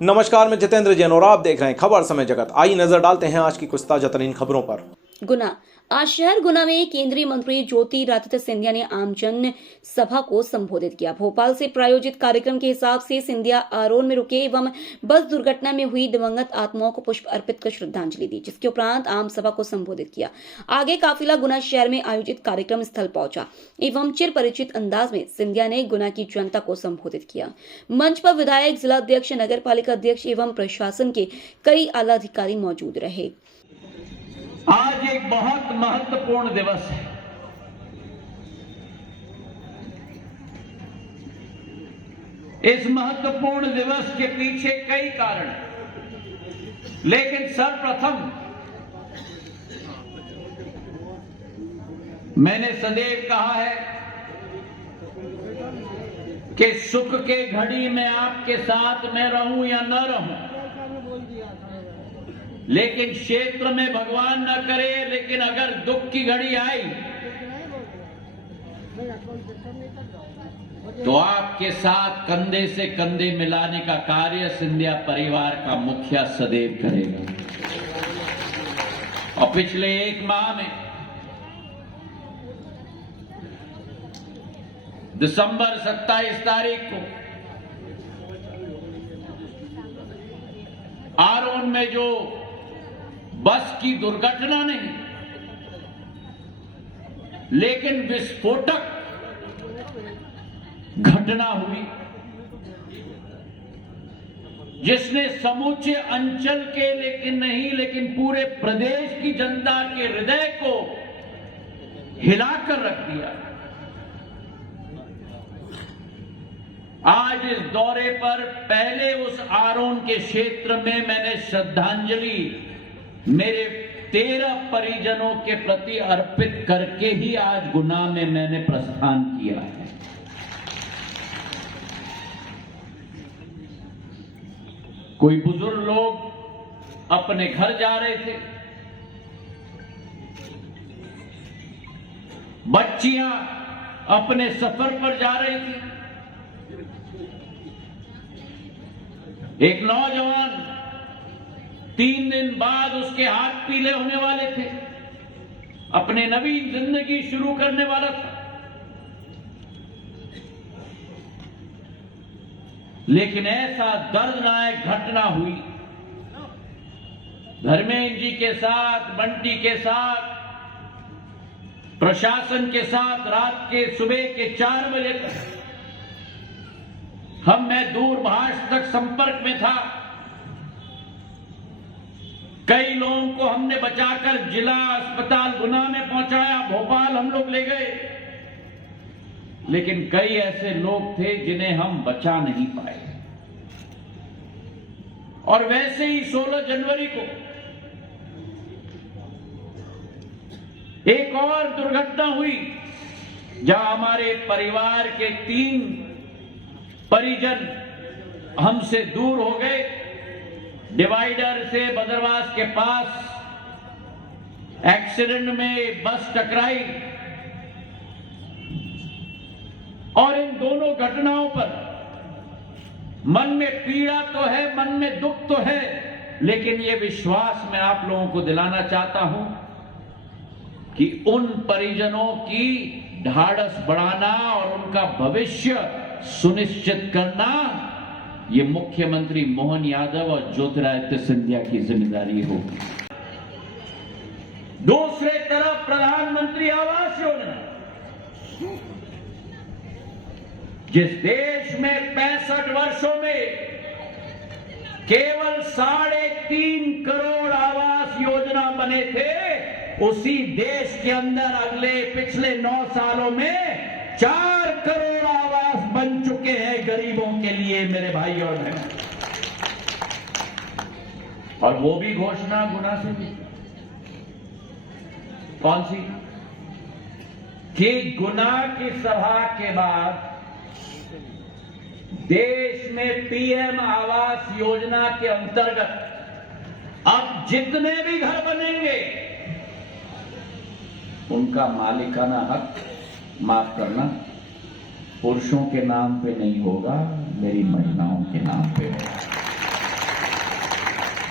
नमस्कार, मैं जितेंद्र जैन और आप देख रहे हैं खबर समय जगत। आइए नजर डालते हैं आज की कुछ ताजा तरीन खबरों पर। गुना आज शहर गुना में केंद्रीय मंत्री ज्योतिरादित्य सिंधिया ने आम जन सभा को संबोधित किया। भोपाल से प्रायोजित कार्यक्रम के हिसाब से सिंधिया आरोन में रुके एवं बस दुर्घटना में हुई दिवंगत आत्माओं को पुष्प अर्पित कर श्रद्धांजलि दी, जिसके उपरांत आम सभा को संबोधित किया। आगे काफिला गुना शहर में आयोजित कार्यक्रम स्थल पहुंचा एवं चिर परिचित अंदाज में सिंधिया ने गुना की जनता को संबोधित किया। मंच पर विधायक, जिला अध्यक्ष, नगर पालिका अध्यक्ष एवं प्रशासन के कई आला अधिकारी मौजूद रहे। आज एक बहुत महत्वपूर्ण दिवस है। इस महत्वपूर्ण दिवस के पीछे कई कारण, लेकिन सर्वप्रथम मैंने सदैव कहा है कि सुख के घड़ी में आपके साथ मैं रहूं या न रहूं, लेकिन क्षेत्र में भगवान न करे, लेकिन अगर दुख की घड़ी आई तो आपके साथ कंधे से कंधे मिलाने का कार्य सिंधिया परिवार का मुखिया सदैव करेगा। और पिछले एक माह में दिसंबर 27 तारीख को आरोन में जो बस की दुर्घटना नहीं, लेकिन विस्फोटक घटना हुई, जिसने समूचे अंचल के लेकिन पूरे प्रदेश की जनता के हृदय को हिलाकर रख दिया। आज इस दौरे पर पहले उस आरोन के क्षेत्र में मैंने श्रद्धांजलि मेरे 13 परिजनों के प्रति अर्पित करके ही आज गुना में मैंने प्रस्थान किया है। कोई बुजुर्ग लोग अपने घर जा रहे थे, बच्चियां अपने सफर पर जा रही थी, एक नौजवान 3 दिन बाद उसके हाथ पीले होने वाले थे, अपने नवीन जिंदगी शुरू करने वाला था, लेकिन ऐसा दर्दनाक घटना हुई। धर्मेंद्र जी के साथ, बंटी के साथ, प्रशासन के साथ रात के सुबह के 4 बजे तक मैं दूरभाष तक संपर्क में था। कई लोगों को हमने बचाकर जिला अस्पताल गुना में पहुंचाया, भोपाल हम लोग ले गए, लेकिन कई ऐसे लोग थे जिन्हें हम बचा नहीं पाए। और वैसे ही 16 जनवरी को एक और दुर्घटना हुई, जहां हमारे परिवार के 3 परिजन हमसे दूर हो गए। डिवाइडर से बदरवास के पास एक्सीडेंट में बस टकराई, और इन दोनों घटनाओं पर मन में पीड़ा तो है, मन में दुख तो है, लेकिन ये विश्वास मैं आप लोगों को दिलाना चाहता हूं कि उन परिजनों की ढाढ़स बढ़ाना और उनका भविष्य सुनिश्चित करना ये मुख्यमंत्री मोहन यादव और ज्योतिरादित्य सिंधिया की जिम्मेदारी होगी। दूसरे तरफ प्रधानमंत्री आवास योजना, जिस देश में 65 वर्षों में केवल 3.5 करोड़ आवास योजना बने थे, उसी देश के अंदर पिछले 9 सालों में 4 करोड़ आवास बन चुके हैं गरीबों के लिए, मेरे भाई और बहन। और वो भी घोषणा गुना से भी, कौन सी, कि गुना की सभा के बाद देश में पीएम आवास योजना के अंतर्गत अब जितने भी घर बनेंगे उनका मालिकाना हक, माफ करना, पुरुषों के नाम पे नहीं होगा, मेरी महिलाओं के नाम पे होगा।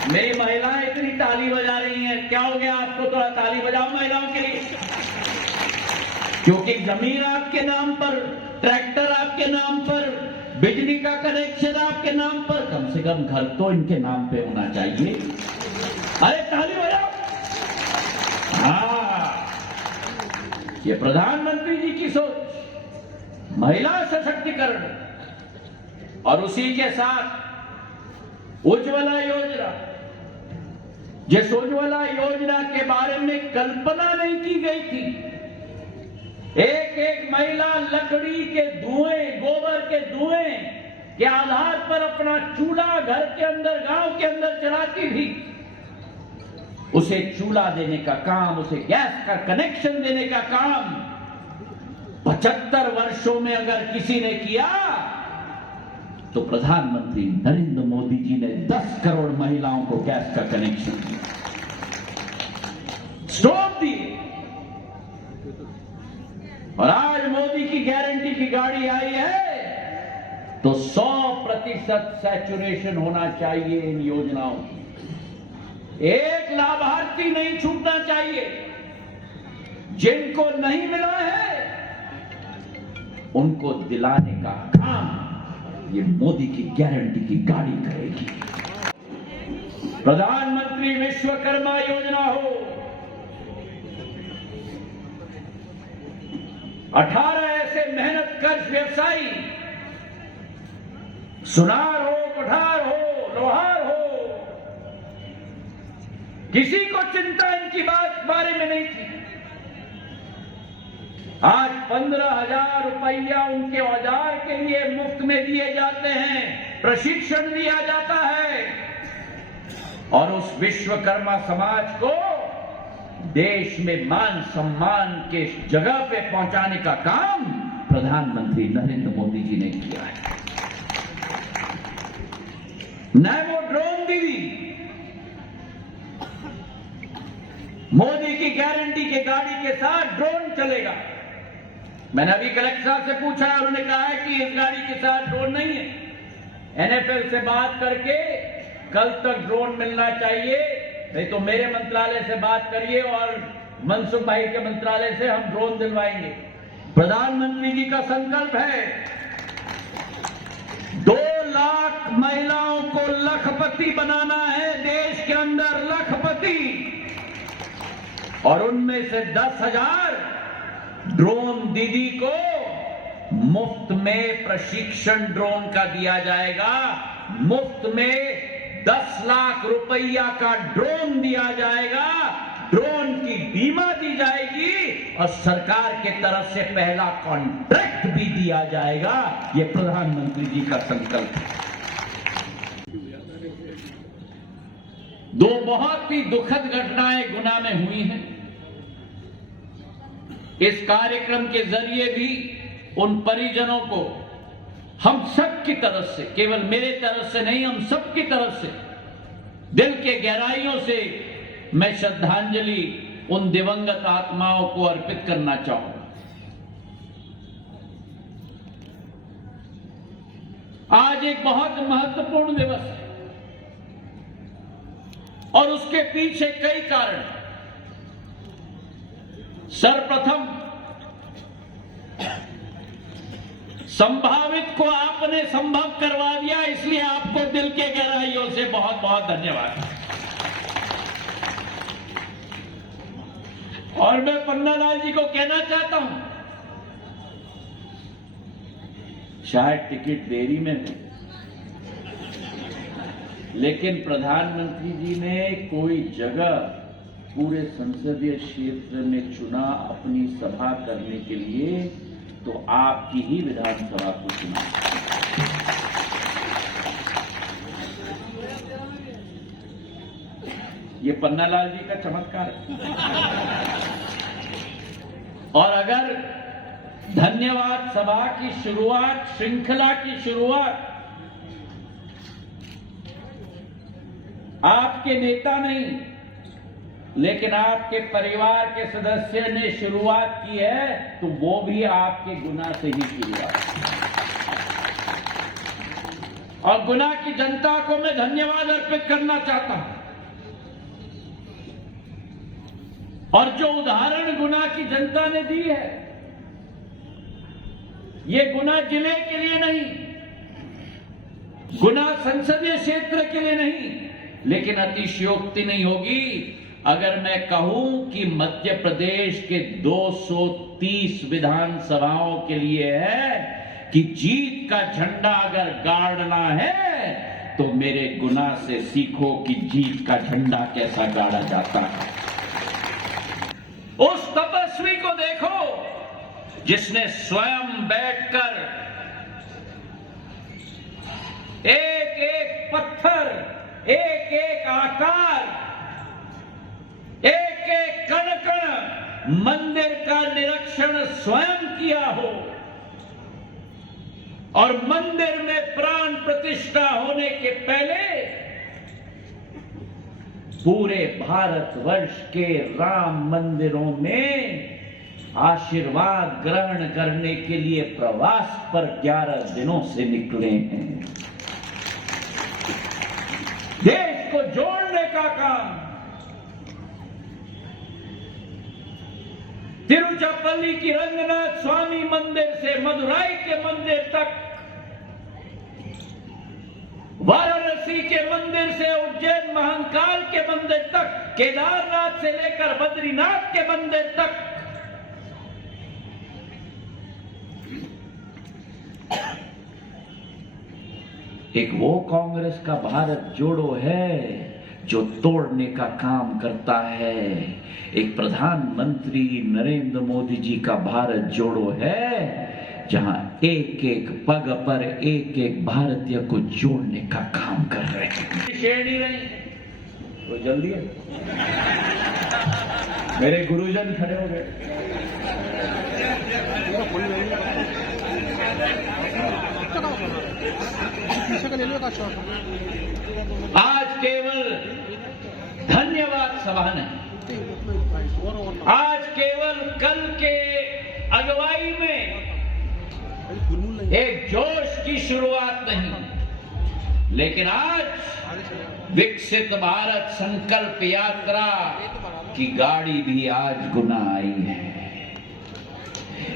मेरी महिलाएं इतनी ताली बजा रही हैं, क्या हो गया आपको? थोड़ा ताली बजाओ महिलाओं के लिए, क्योंकि जमीन आपके नाम पर, ट्रैक्टर आपके नाम पर, बिजली का कनेक्शन आपके नाम पर, कम से कम घर तो इनके नाम पे होना चाहिए। अरे ताली बजाओ। हाँ, ये प्रधानमंत्री जी की सोच, महिला सशक्तिकरण, और उसी के साथ उज्ज्वला योजना। जिस उज्ज्वला योजना के बारे में कल्पना नहीं की गई थी, एक एक महिला लकड़ी के धुएं, गोबर के धुएं के आधार पर अपना चूल्हा घर के अंदर, गांव के अंदर चलाती थी। उसे चूल्हा देने का काम, उसे गैस का कनेक्शन देने का काम 75 वर्षों में अगर किसी ने किया तो प्रधानमंत्री नरेंद्र मोदी जी ने 10 करोड़ महिलाओं को गैस का कनेक्शन दिया, स्टोव दिए। और आज मोदी की गारंटी की गाड़ी आई है तो 100% सैचुरेशन होना चाहिए इन योजनाओं की। एक लाभार्थी नहीं छूटना चाहिए। जिनको नहीं मिला है उनको दिलाने का काम ये मोदी की गारंटी की गाड़ी करेगी। प्रधानमंत्री विश्वकर्मा योजना हो, 18 ऐसे मेहनतकश व्यवसायी, सुनार हो, कुठार हो, लोहार हो, किसी को चिंता इनकी बारे में नहीं थी। आज 15,000 रुपया उनके औजार के लिए मुफ्त में दिए जाते हैं, प्रशिक्षण दिया जाता है, और उस विश्वकर्मा समाज को देश में मान सम्मान के जगह पे पहुंचाने का काम प्रधानमंत्री नरेंद्र मोदी जी ने किया है। नैनो ड्रोन दीदी, मोदी की गारंटी के गाड़ी के साथ ड्रोन चलेगा। मैंने अभी कलेक्टर साहब से पूछा है, उन्होंने कहा है कि इस गाड़ी के साथ ड्रोन नहीं है। एनएफएल से बात करके कल तक ड्रोन मिलना चाहिए, नहीं तो मेरे मंत्रालय से बात करिए और मनसुख भाई के मंत्रालय से हम ड्रोन दिलवाएंगे। प्रधानमंत्री जी का संकल्प है 2 लाख महिलाओं को लखपति बनाना है, देश के अंदर लखपति, और उनमें से 10,000 ड्रोन दीदी को मुफ्त में प्रशिक्षण ड्रोन का दिया जाएगा। मुफ्त में 10 लाख रुपया का ड्रोन दिया जाएगा, ड्रोन की बीमा दी जाएगी, और सरकार के तरफ से पहला कॉन्ट्रैक्ट भी दिया जाएगा। ये प्रधानमंत्री जी का संकल्प है। 2 बहुत ही दुखद घटनाएं गुना में हुई हैं। इस कार्यक्रम के जरिए भी उन परिजनों को हम सब की तरफ से, केवल मेरे तरफ से नहीं, हम सब की तरफ से दिल के गहराइयों से मैं श्रद्धांजलि उन दिवंगत आत्माओं को अर्पित करना चाहूंगा। आज एक बहुत महत्वपूर्ण दिवस है और उसके पीछे कई कारण हैं। सर्वप्रथम संभावित को आपने संभव करवा दिया, इसलिए आपको दिल के गहराइयों से बहुत बहुत धन्यवाद। और मैं पन्नालाल जी को कहना चाहता हूं, शायद टिकट देरी में है, लेकिन प्रधानमंत्री जी ने कोई जगह पूरे संसदीय क्षेत्र में चुना अपनी सभा करने के लिए, तो आपकी ही विधानसभा को चुना। ये पन्नालाल जी का चमत्कार है। और अगर धन्यवाद सभा की शुरुआत, श्रृंखला की शुरुआत आपके नेता नहीं, लेकिन आपके परिवार के सदस्य ने शुरुआत की है, तो वो भी आपके गुना से ही शुरुआत। और गुना की जनता को मैं धन्यवाद अर्पित करना चाहता हूं। और जो उदाहरण गुना की जनता ने दी है, ये गुना जिले के लिए नहीं, गुना संसदीय क्षेत्र के लिए नहीं, लेकिन अतिशयोक्ति नहीं होगी अगर मैं कहूं कि मध्य प्रदेश के 230 विधानसभाओं के लिए है कि जीत का झंडा अगर गाड़ना है तो मेरे गुना से सीखो कि जीत का झंडा कैसा गाड़ा जाता है। उस तपस्वी को देखो जिसने स्वयं बैठकर एक एक पत्थर, एक एक आकार, एक एक कण कण मंदिर का निरीक्षण स्वयं किया हो और मंदिर में प्राण प्रतिष्ठा होने के पहले पूरे भारतवर्ष के राम मंदिरों में आशीर्वाद ग्रहण करने के लिए प्रवास पर 11 दिनों से निकले हैं। देश को जोड़ने का काम तिरुचिरापल्ली की रंगनाथ स्वामी मंदिर से मदुराई के मंदिर तक, वाराणसी के मंदिर से उज्जैन महाकाल के मंदिर तक, केदारनाथ से लेकर बद्रीनाथ के मंदिर तक, एक वो कांग्रेस का भारत जोड़ो है जो तोड़ने का काम करता है। एक प्रधानमंत्री नरेंद्र मोदी जी का भारत जोड़ो है जहां एक एक पग पर एक एक भारतीय को जोड़ने का काम कर रहे हैं। श्रेणी नहीं तो जल्दी है। मेरे गुरुजन खड़े हो गए। आज केवल धन्यवाद सभा नहीं, आज केवल कल के अगुवाई में एक जोश की शुरुआत नहीं, लेकिन आज विकसित भारत संकल्प यात्रा की गाड़ी भी आज गुना आई है।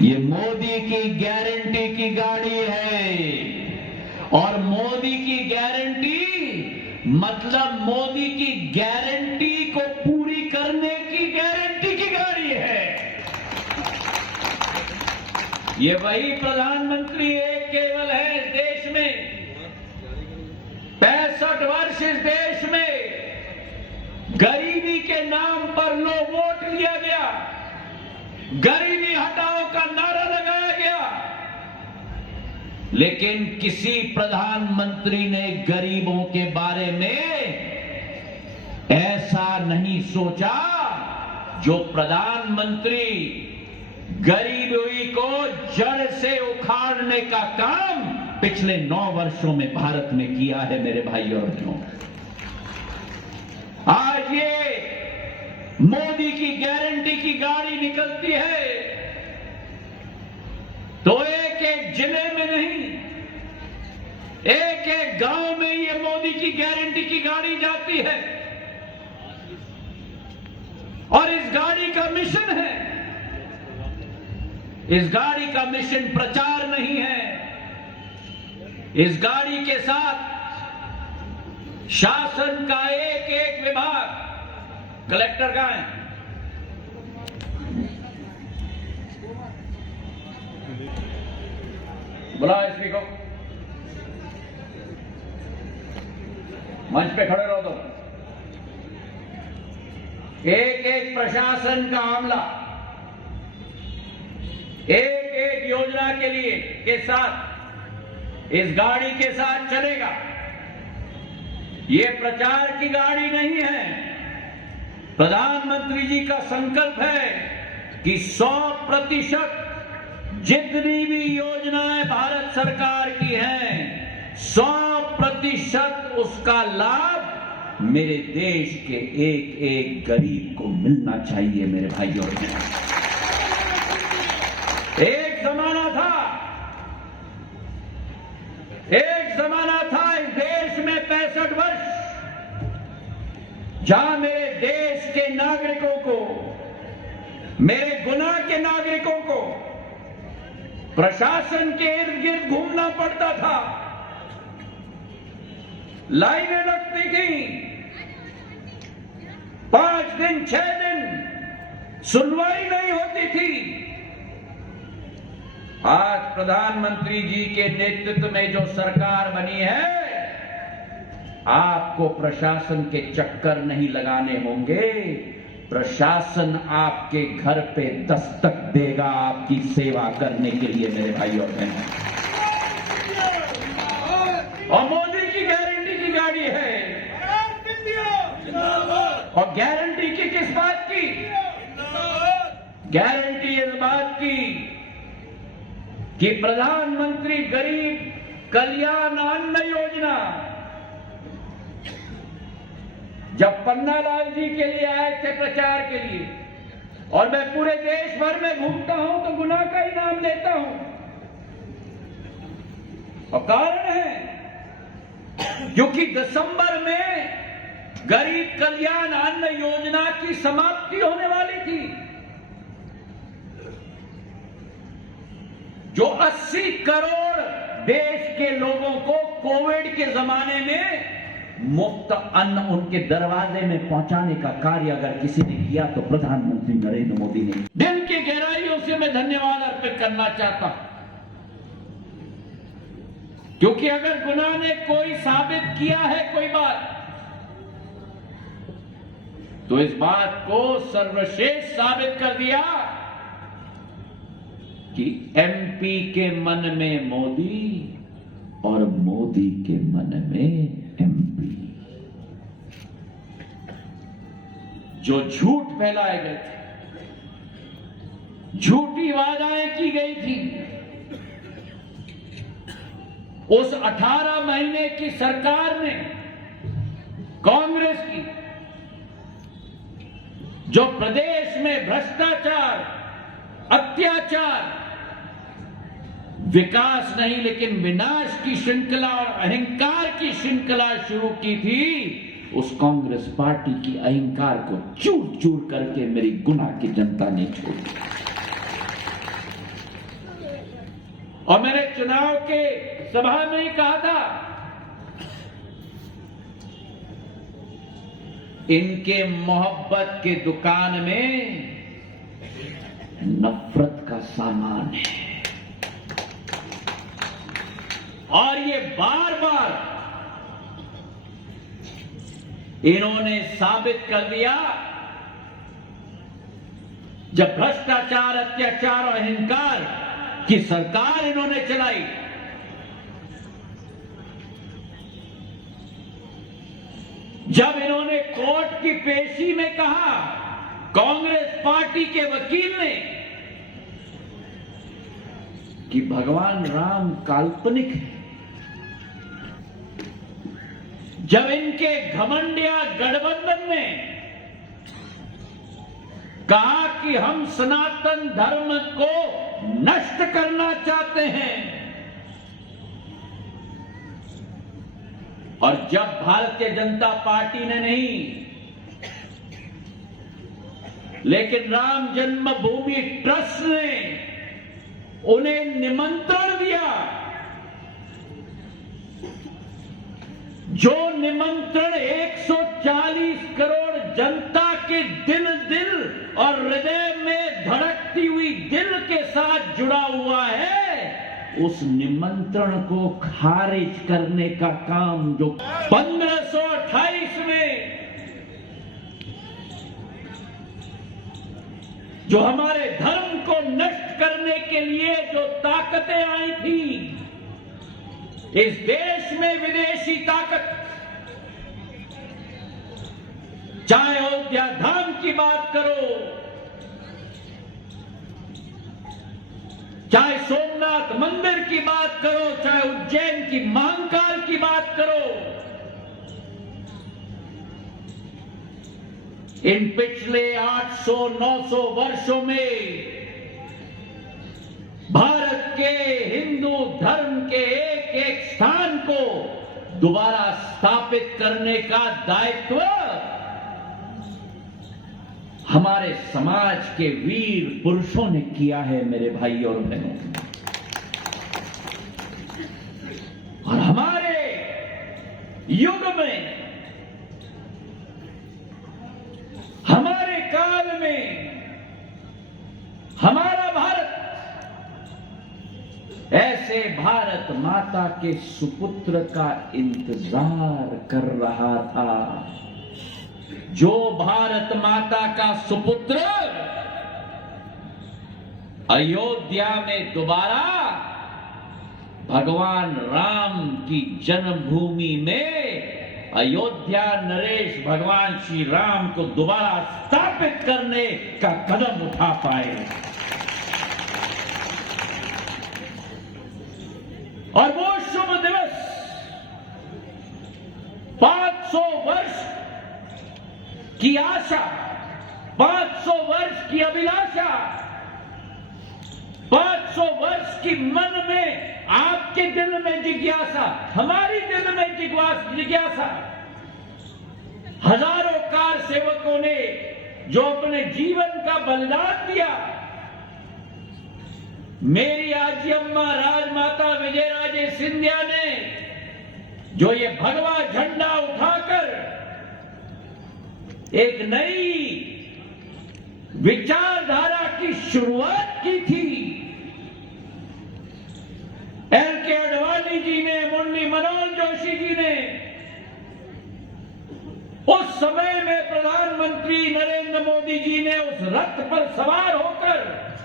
ये मोदी की गारंटी की गाड़ी है और मोदी की गारंटी मतलब मोदी की गारंटी को पूरी करने की गारंटी की गाड़ी है। ये वही प्रधानमंत्री एक केवल है इस देश में। 65 वर्ष इस देश में गरीबी के नाम पर लो वोट लिया गया, गरीबी हटाओ का नारा लगाया गया, लेकिन किसी प्रधानमंत्री ने गरीबों के बारे में ऐसा नहीं सोचा जो प्रधानमंत्री गरीबी को जड़ से उखाड़ने का काम पिछले 9 वर्षों में भारत में किया है। मेरे भाइयों और बहनों, आज ये मोदी की गारंटी की गाड़ी निकलती है तो एक एक जिले में नहीं, एक एक गांव में ये मोदी की गारंटी की गाड़ी जाती है और इस गाड़ी का मिशन है, इस गाड़ी का मिशन प्रचार नहीं है। इस गाड़ी के साथ शासन का एक एक विभाग, कलेक्टर कहां है, बुलाओ एसपी को, मंच पे खड़े रहो। तो एक एक प्रशासन का आमला एक एक योजना के लिए के साथ इस गाड़ी के साथ चलेगा। ये प्रचार की गाड़ी नहीं है। प्रधानमंत्री जी का संकल्प है कि 100% जितनी भी योजनाएं भारत सरकार की हैं 100% उसका लाभ मेरे देश के एक एक गरीब को मिलना चाहिए। मेरे भाइयों और बहनों, एक जमाना था इस देश में 65 वर्ष जहां मेरे देश के नागरिकों को मेरे गुना के नागरिकों को प्रशासन के इर्द गिर्द घूमना पड़ता था, लाइनें लगती थी, 5 दिन 6 दिन सुनवाई नहीं होती थी। आज प्रधानमंत्री जी के नेतृत्व में जो सरकार बनी है, आपको प्रशासन के चक्कर नहीं लगाने होंगे। प्रशासन आपके घर पे दस्तक देगा आपकी सेवा करने के लिए, मेरे भाई और बहनों। और मोदी की गारंटी की गाड़ी है, और गारंटी की किस बात की? गारंटी इस बात की कि प्रधानमंत्री गरीब कल्याण अन्न योजना जब पन्नालाल जी के लिए आए थे प्रचार के लिए, और मैं पूरे देश भर में घूमता हूं तो गुना का ही नाम लेता हूं, और कारण है क्योंकि दिसंबर में गरीब कल्याण अन्न योजना की समाप्ति होने वाली थी, जो 80 करोड़ देश के लोगों को कोविड के जमाने में मुफ्त अन्न उनके दरवाजे में पहुंचाने का कार्य अगर किसी ने किया तो प्रधानमंत्री नरेंद्र मोदी ने। दिल की गहराइयों से मैं धन्यवाद अर्पित करना चाहता हूं, क्योंकि अगर गुना ने कोई साबित किया है कोई बात, तो इस बात को सर्वश्रेष्ठ साबित कर दिया कि एमपी के मन में मोदी और मोदी के मन में एमपी। जो झूठ फैलाए गए थे, झूठी वादाएं की गई थी, उस 18 महीने की सरकार ने कांग्रेस की, जो प्रदेश में भ्रष्टाचार, अत्याचार, विकास नहीं लेकिन विनाश की श्रृंखला और अहंकार की श्रृंखला शुरू की थी, उस कांग्रेस पार्टी की अहंकार को चूर चूर करके मेरी गुना की जनता ने छोड़ी। और मैंने चुनाव के सभा में ही कहा था, इनके मोहब्बत के दुकान में नफरत का सामान है, और ये बार बार इन्होंने साबित कर दिया। जब भ्रष्टाचार, अत्याचार और अहंकार की सरकार इन्होंने चलाई, जब इन्होंने कोर्ट की पेशी में कहा, कांग्रेस पार्टी के वकील ने, कि भगवान राम काल्पनिक है, जब इनके घमंडिया गठबंधन ने कहा कि हम सनातन धर्म को नष्ट करना चाहते हैं, और जब भारतीय जनता पार्टी ने नहीं लेकिन राम जन्मभूमि ट्रस्ट ने उन्हें निमंत्रण दिया, जो निमंत्रण 140 करोड़ जनता के दिल और हृदय में धड़कती हुई दिल के साथ जुड़ा हुआ है, उस निमंत्रण को खारिज करने का काम जो 1528 में जो हमारे धर्म को नष्ट करने के लिए जो ताकतें आई थी, इस देश में विदेशी ताकत, चाहे अयोध्या धाम की बात करो, चाहे सोमनाथ मंदिर की बात करो, चाहे उज्जैन की महाकाल की बात करो, इन पिछले 800-900 वर्षों में भारत के हिंदू धर्म के एक एक स्थान को दोबारा स्थापित करने का दायित्व हमारे समाज के वीर पुरुषों ने किया है मेरे भाई और बहनों। और हमारे युग में, हमारे काल में हमारा भारत ऐसे भारत माता के सुपुत्र का इंतजार कर रहा था, जो भारत माता का सुपुत्र अयोध्या में दोबारा भगवान राम की जन्मभूमि में अयोध्या नरेश भगवान श्री राम को दोबारा स्थापित करने का कदम उठा पाए। और वो शुभ दिवस 500 वर्ष की आशा, 500 वर्ष की अभिलाषा, 500 वर्ष की मन में, आपके दिल में जिज्ञासा, हमारी दिल में जिज्ञासा, हजारों कार सेवकों ने जो अपने जीवन का बलिदान दिया, मेरी आजी अम्मा राजमाता विजयराजे सिंधिया ने जो ये भगवा झंडा उठाकर एक नई विचारधारा की शुरुआत की थी, एल.के. आडवाणी जी ने, मुरली मनोहर जोशी जी ने, उस समय में प्रधानमंत्री नरेंद्र मोदी जी ने उस रथ पर सवार होकर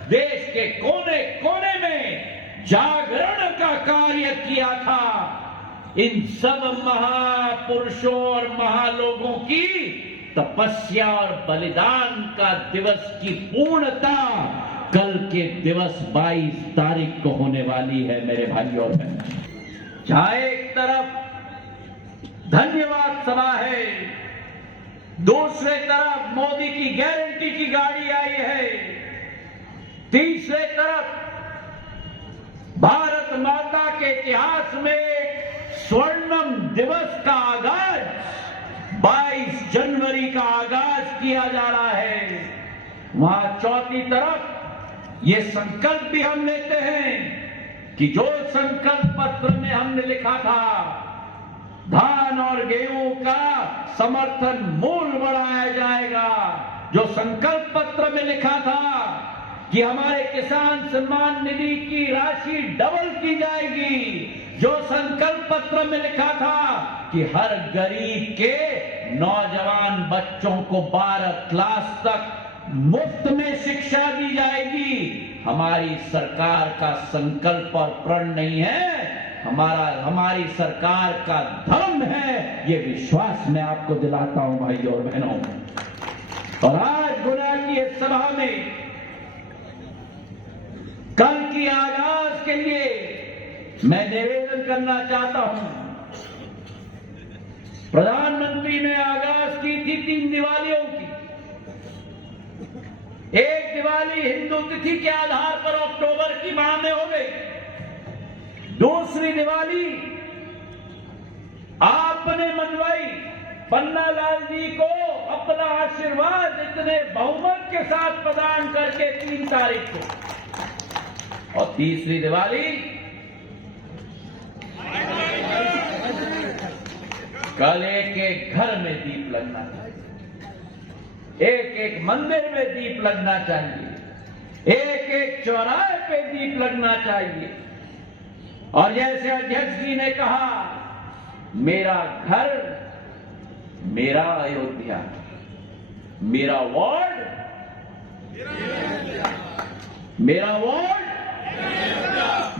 देश के कोने कोने में जागरण का कार्य किया था। इन सब महापुरुषों और महालोगों की तपस्या और बलिदान का दिवस की पूर्णता कल के दिवस 22 तारीख को होने वाली है मेरे भाई और बहन। जहां एक तरफ धन्यवाद सभा है, दूसरे तरफ मोदी की गारंटी की गाड़ी आई है, तीसरे तरफ भारत माता के इतिहास में स्वर्णिम दिवस का आगाज 22 जनवरी का आगाज किया जा रहा है। वहां चौथी तरफ ये संकल्प भी हम लेते हैं कि जो संकल्प पत्र में हमने लिखा था, धान और गेहूं का समर्थन मूल्य बढ़ाया जाएगा, जो संकल्प पत्र में लिखा था कि हमारे किसान सम्मान निधि की राशि डबल की जाएगी, जो संकल्प पत्र में लिखा था कि हर गरीब के नौजवान बच्चों को 12 क्लास तक मुफ्त में शिक्षा दी जाएगी, हमारी सरकार का संकल्प और प्रण नहीं है, हमारी सरकार का धर्म है, ये विश्वास मैं आपको दिलाता हूं भाई और बहनों। और आज गुना की इस सभा में कल की आगाज के लिए मैं निवेदन करना चाहता हूं। प्रधानमंत्री ने आगाज की थी 3 दिवालियों की। एक दिवाली हिंदू तिथि के आधार पर अक्टूबर की माह में हो गई, दूसरी दिवाली आपने मनवाई, पन्नालाल जी को अपना आशीर्वाद इतने बहुमत के साथ प्रदान करके 3 तारीख को, और तीसरी दिवाली कल एक एक घर में दीप लगना चाहिए, एक एक मंदिर में दीप लगना चाहिए, एक एक चौराहे पे दीप लगना चाहिए। और जैसे अध्यक्ष जी ने कहा, मेरा घर मेरा अयोध्या, मेरा वार्ड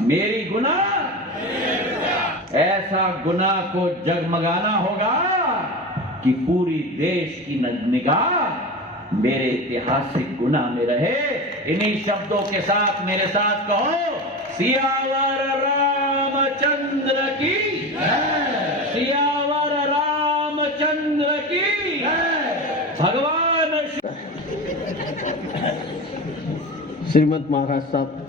मेरी गुना, ऐसा गुना को जगमगाना होगा कि पूरी देश की निगाह मेरे ऐतिहासिक गुना में रहे। इन्हीं शब्दों के साथ मेरे साथ कहो, सियावर रामचंद्र की, सियावर रामचंद्र की, भगवान श्रीमद महाराज साहब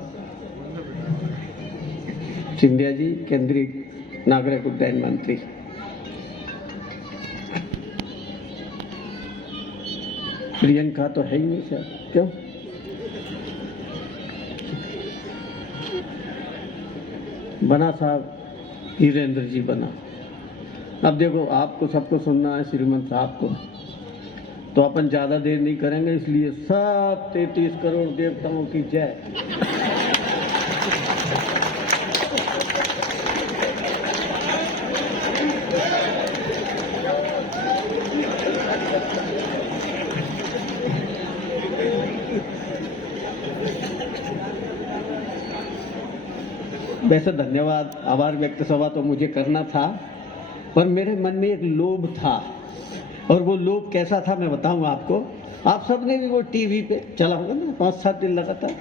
सिंधिया जी, केंद्रीय नागरिक उड्डयन मंत्री। प्रियंका तो है ही नहीं सर, क्यों? बना साहब हीरेंद्र जी बना। अब देखो आपको सबको सुनना है श्रीमंत साहब को, तो अपन ज्यादा देर नहीं करेंगे, इसलिए सब 33 करोड़ देवताओं की जय। वैसे धन्यवाद आभार व्यक्त सभा तो मुझे करना था, पर मेरे मन में एक लोभ था, और वो लोभ कैसा था मैं बताऊं आपको। आप सबने भी वो टीवी पे चला होगा ना 5-7 दिन लगातार,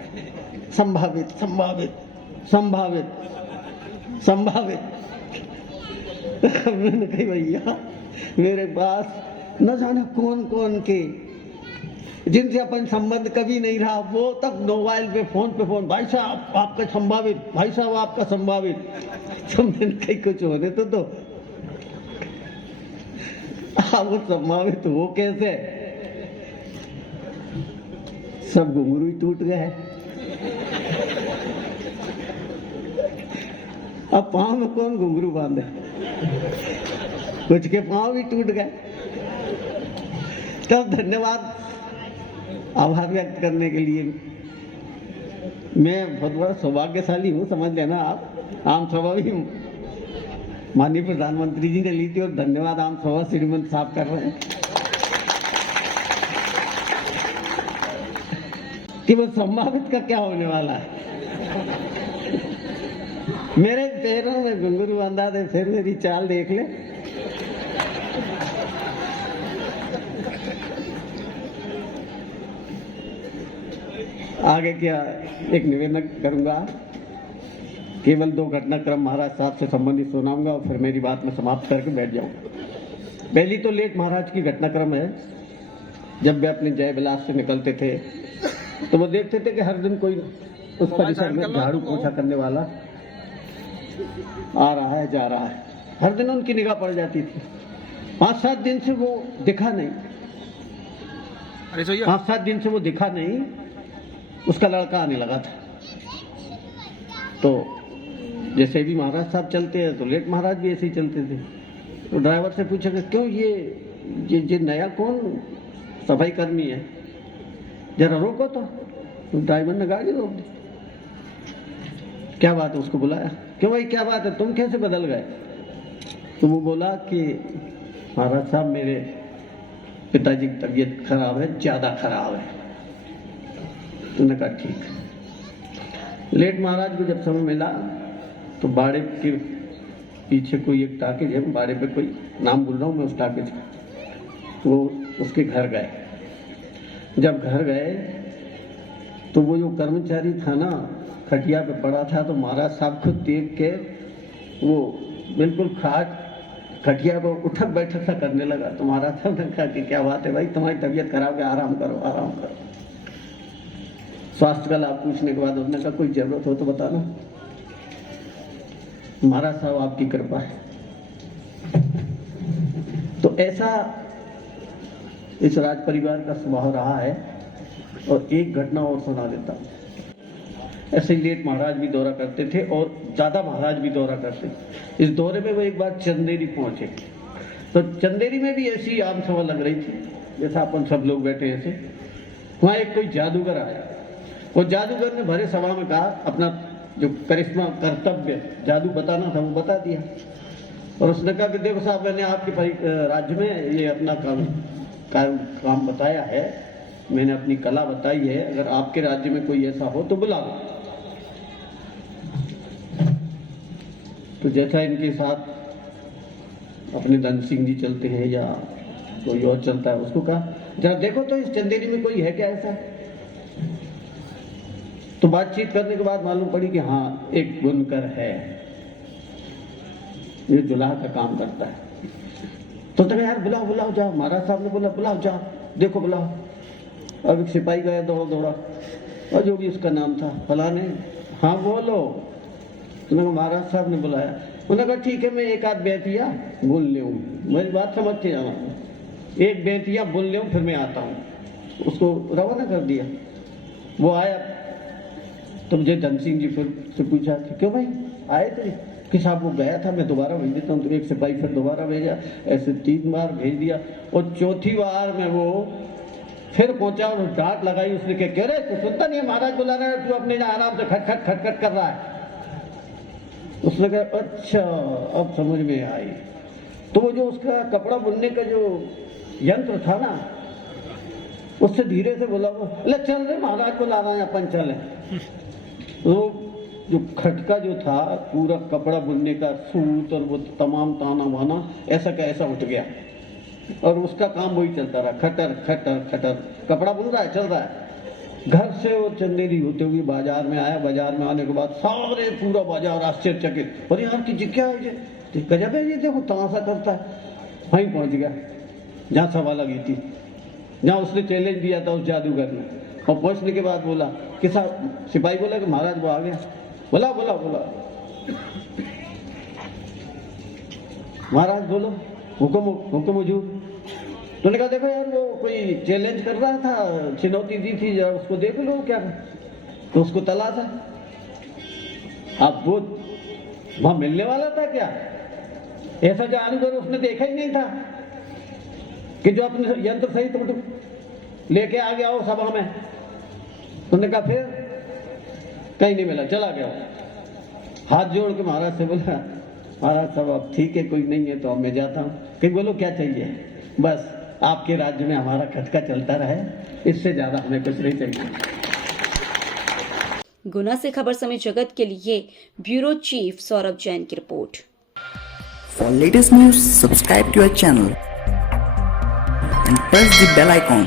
संभावित संभावित संभावित संभावित। मैंने कही भैया मेरे पास न जाने कौन कौन के जिनसे अपन संबंध कभी नहीं रहा, वो तक मोबाइल पे फोन, भाई साहब आपका संभावित, भाई साहब आपका संभावित। तो मैंने कहीं कुछ होने तो दो। वो संभावित हो कैसे? सब घुंघरू ही टूट गए। अब पांव में कौन घुंघरू बांधे? कुछ के पांव भी टूट गए। तब धन्यवाद आभार व्यक्त करने के लिए मैं बहुत बड़ा सौभाग्यशाली हूँ, समझ लेना आप। आम सभा भी माननीय प्रधानमंत्री जी ने ली थी, और धन्यवाद आम सभा श्रीमंत साहब कर रहे हैं कि वो संभावित का क्या होने वाला है। मेरे पैरों में घुंघरू बांधा दे, फिर मेरी चाल देख ले। आगे क्या एक निवेदन करूंगा, केवल 2 घटनाक्रम महाराज साहब से संबंधित सुनाऊंगा और फिर मेरी बात में समाप्त करके बैठ जाऊंगा। पहली तो लेट महाराज की घटनाक्रम है। जब वे अपने जय विलास से निकलते थे तो वो देखते थे कि हर दिन कोई उस परिसर में झाड़ू पोछा करने वाला आ रहा है जा रहा है। हर दिन उनकी निगाह पड़ जाती थी। 5-7 दिन से वो दिखा नहीं, 5-7 दिन से वो दिखा नहीं, उसका लड़का आने लगा था। तो जैसे भी महाराज साहब चलते हैं तो लेट महाराज भी ऐसे ही चलते थे। तो ड्राइवर से पूछा कि क्यों ये नया कौन सफाई कर्मी है, जरा रोको। तो ड्राइवर ने गाड़ी रोक दी। क्या बात है? उसको बुलाया। क्यों भाई क्या बात है, तुम कैसे बदल गए? तो वो बोला कि महाराज साहब मेरे पिताजी की तबीयत खराब है, ज्यादा खराब है। तुमने कहा ठीक। लेट महाराज को जब समय मिला तो बाड़े के पीछे कोई एक टाकेज है, बाड़े पे कोई नाम भूल रहा हूँ मैं उस टाकेज का, वो उसके घर गए। जब घर गए तो वो जो कर्मचारी था ना खटिया पे पड़ा था, तो महाराज साहब को देख के वो बिल्कुल खटिया को उठक बैठक सा करने लगा। तो महाराज साहब ने कहा कि क्या बात है भाई, तुम्हारी तबीयत खराब है, आराम करो आराम करो। स्वास्थ्य का लाभ पूछने के बाद उसने कहा कोई जरूरत हो तो बताना, महाराज साहब आपकी कृपा है। तो ऐसा इस राज परिवार का स्वभाव रहा है। और एक घटना और सुना देता हूं। ऐसे ही लेट महाराज भी दौरा करते थे और दादा महाराज भी दौरा करते। इस दौरे में वो एक बार चंदेरी पहुंचे। तो चंदेरी में भी ऐसी आम सभा लग रही थी जैसा अपन सब लोग बैठे ऐसे। वहां एक कोई जादूगर आया। वो जादूगर ने भरे सभा में कहा, अपना जो करिश्मा कर्तव्य जादू बताना था वो बता दिया। और उसने कहा कि देखो साहब, मैंने आपके राज्य में ये अपना काम बताया है, मैंने अपनी कला बताई है, अगर आपके राज्य में कोई ऐसा हो तो बुला लो। तो जैसा इनके साथ अपने धन सिंह जी चलते हैं या कोई और चलता है, उसको कहा जरा देखो तो इस चंदेरी में कोई है क्या ऐसा। तो बातचीत करने के बाद मालूम पड़ी कि हाँ एक बुनकर है, ये जुलाह का काम करता है। तो यार बुलाओ बुलाओ जाओ। महाराज साहब ने बोला बुलाओ जाओ, देखो बुलाओ। अब एक सिपाही गया दौड़ा, और जो भी उसका नाम था फलाने, हाँ बोलो। उन्होंने महाराज साहब ने बुलाया। उन्होंने कहा ठीक है, मैं एक आध बेतिया बुन ले, मेरी बात समझते जाना, एक बेतिया बुन ले फिर मैं आता हूँ। उसको रवाना कर दिया। वो आया तो मुझे धन सिंह जी फिर से पूछा कि क्यों भाई आए थे कि साहब वो गया था, मैं दोबारा भेज देता हूँ। तो एक सिपाही फिर दोबारा भेजा, ऐसे 3 बार भेज दिया। और चौथी बार में वो फिर पहुंचा और डांट लगाई उसने कि कह रहे तू सुनता नहीं है, महाराज बुला रहे हैं, तू अपने यहाँ आराम से खटखट खटखट कर रहा है। उसने कहा अच्छा अब समझ में आई। तो वो जो उसका कपड़ा बुनने का जो यंत्र था ना, उससे धीरे से बोला वो ले चल रहे महाराज बुला रहे हैं अपन चले। तो जो खटका जो था पूरा कपड़ा बुनने का सूत और वो तमाम ताना वाना ऐसा का ऐसा उठ गया और उसका काम वही चलता रहा, खटर खटर खटर, कपड़ा बुन रहा है चल रहा है। घर से वो चंदेरी होते हुए बाजार में आया। बाजार में आने के बाद सारे पूरा बाजार आश्चर्यचकित, और यार की क्या है ये, गजब है ये, देखो तमाशा करता है। वहीं पहुंच गया जहाँ सभा लगी थी, जहाँ उसने चैलेंज दिया था उस जादूगर ने। और पहुंचने के बाद बोला कि साहब, सिपाही बोला कि महाराज वो आ गया। बोला बोला बोला महाराज बोलो, हुक्म हुजूर। तो ने कहा देखो यार वो कोई चैलेंज कर रहा था, चुनौती दी थी, जरा उसको देख लो क्या। तो उसको तलाशा। अब वो वहां मिलने वाला था क्या? ऐसा जादूगर उसने देखा ही नहीं था कि जो अपने यंत्र सही तो लेके आ गया हो सभा में। तुमने कहा फिर कहीं नहीं मिला, चला गया। हाथ जोड़ के महाराज से बोला महाराज साहब अब ठीक है कोई नहीं है तो अब मैं जाता हूँ। कहीं बोलो क्या चाहिए? बस आपके राज्य में हमारा खटका चलता रहे, इससे ज्यादा हमें कुछ नहीं चाहिए। गुना से खबर समय जगत के लिए ब्यूरो चीफ सौरभ जैन की report. For latest news, subscribe to our channel and press the bell icon.